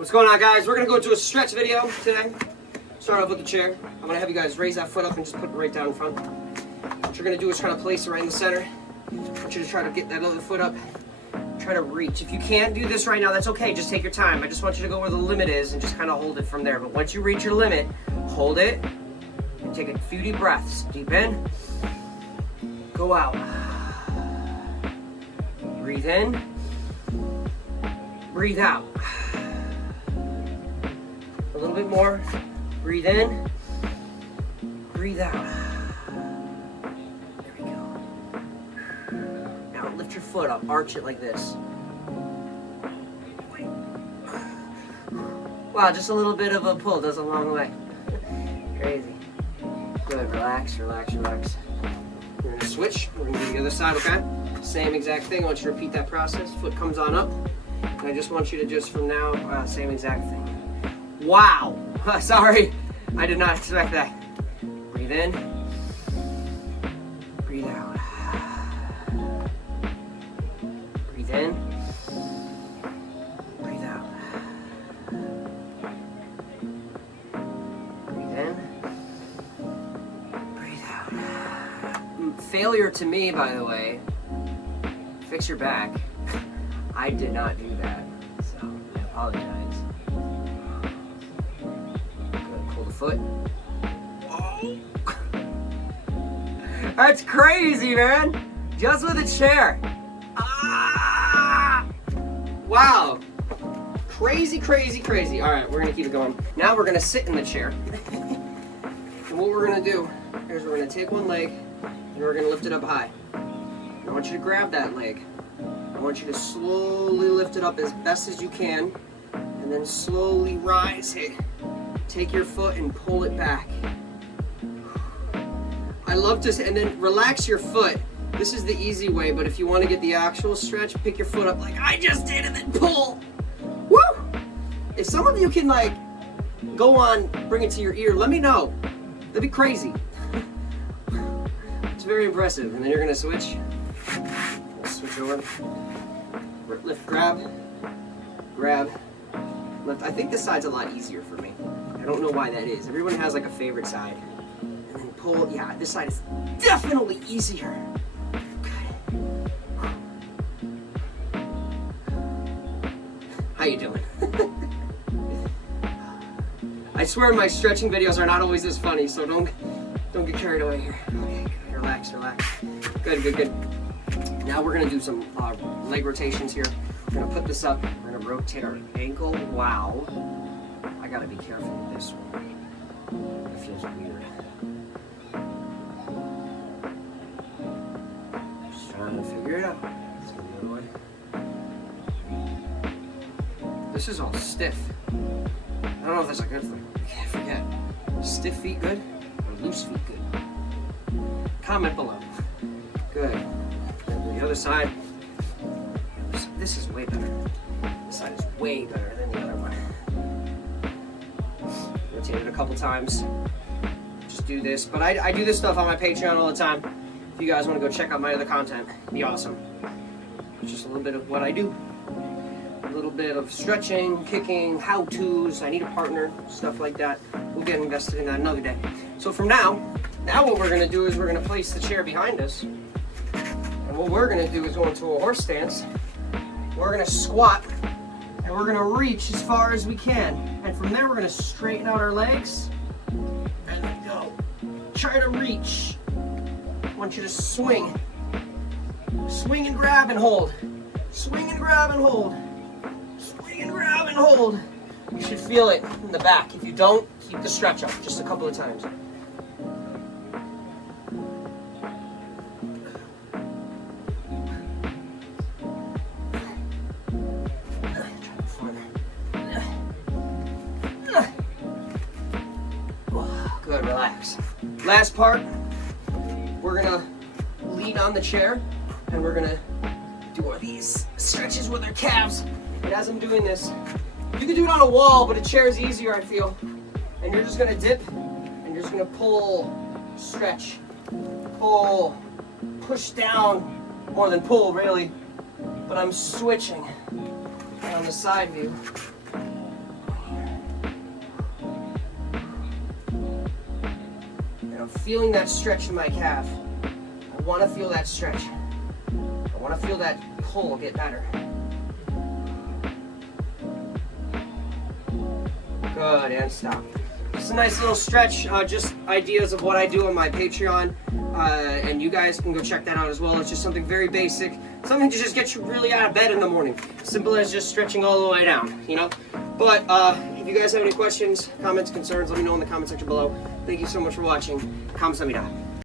What's going on, guys? We're gonna go to a stretch video today. Start off with the chair. I'm gonna have you guys raise that foot up and just put it right down in front. What you're gonna do is try to place it right in the center. I want you to try to get that other foot up. Try to reach. If you can't do this right now, that's okay. Just take your time. I just want you to go where the limit is and just kind of hold it from there. But once you reach your limit, hold it and take a few deep breaths. Deep in. Go out. Breathe in. Breathe out. A little bit more. Breathe in. Breathe out. There we go. Now lift your foot up. Arch it like this. Wow, just a little bit of a pull does a long way. Crazy. Good. Relax, relax, relax. We're going to switch. We're going to do the other side, okay? Same exact thing. I want you to repeat that process. Foot comes on up. And I just want you to just from now, same exact thing. Wow. Sorry. I did not expect that. Breathe in. Breathe out. Breathe in. Breathe out. Breathe in. Breathe out. Failure to me, by the way. Fix your back. I did not do that, so I apologize. Good, pull the foot. Whoa. That's crazy, man. Just with a chair. Ah! Wow. Crazy, crazy, crazy. All right, we're gonna keep it going. Now we're gonna sit in the chair. And what we're gonna do is we're gonna take one leg and we're gonna lift it up high. And I want you to grab that leg. I want you to slowly lift it up as best as you can, and then slowly rise it. Take your foot and pull it back. I love to, and then relax your foot. This is the easy way, but if you want to get the actual stretch, pick your foot up like I just did and then pull. Woo! If some of you can like go on, bring it to your ear, let me know. That'd be crazy. It's very impressive. And then you're gonna switch. Switch over. Lift, grab, grab, lift. I think this side's a lot easier for me. I don't know why that is. Everyone has like a favorite side. And then pull. Yeah, this side is definitely easier. Good. How you doing? I swear my stretching videos are not always this funny, so don't get carried away here. Okay, good. Relax, relax. Good, good, good. Now we're gonna do some leg rotations here. We're gonna put this up. We're gonna rotate our ankle. Wow. I gotta be careful with this one. It feels weird. Just trying to figure it out. Let's go the other way. This is all stiff. I don't know if that's a good thing. I can't forget. Stiff feet good or loose feet good? Comment below. Good. The other side, this is way better. This side is way better than the other one. Rotate it a couple times. Just do this. But I do this stuff on my Patreon all the time. If you guys want to go check out my other content, it'd be awesome. It's just a little bit of what I do. A little bit of stretching, kicking, how-tos. I need a partner, stuff like that. We'll get invested in that another day. So from now what we're going to do is we're going to place the chair behind us. And what we're gonna do is go into a horse stance. We're gonna squat and we're gonna reach as far as we can. And from there, we're gonna straighten out our legs and then go. Try to reach. I want you to swing. Swing and grab and hold. Swing and grab and hold. Swing and grab and hold. You should feel it in the back. If you don't, keep the stretch up just a couple of times. Good, relax. Last part, we're gonna lean on the chair and we're gonna do these stretches with our calves. And as I'm doing this, you can do it on a wall, but a chair is easier, I feel. And you're just gonna dip and you're just gonna pull, stretch, pull, push down, more than pull really. But I'm switching on the side view. feeling that stretch in my calf. I want to feel that stretch. I want to feel that pull get better. Good, and stop. Just a nice little stretch, just ideas of what I do on my Patreon, and you guys can go check that out as well. It's just something very basic, something to just get you really out of bed in the morning. Simple as just stretching all the way down, you know? But if you guys have any questions, comments, concerns, let me know in the comment section below. Thank you so much for watching. Kamsahamnida.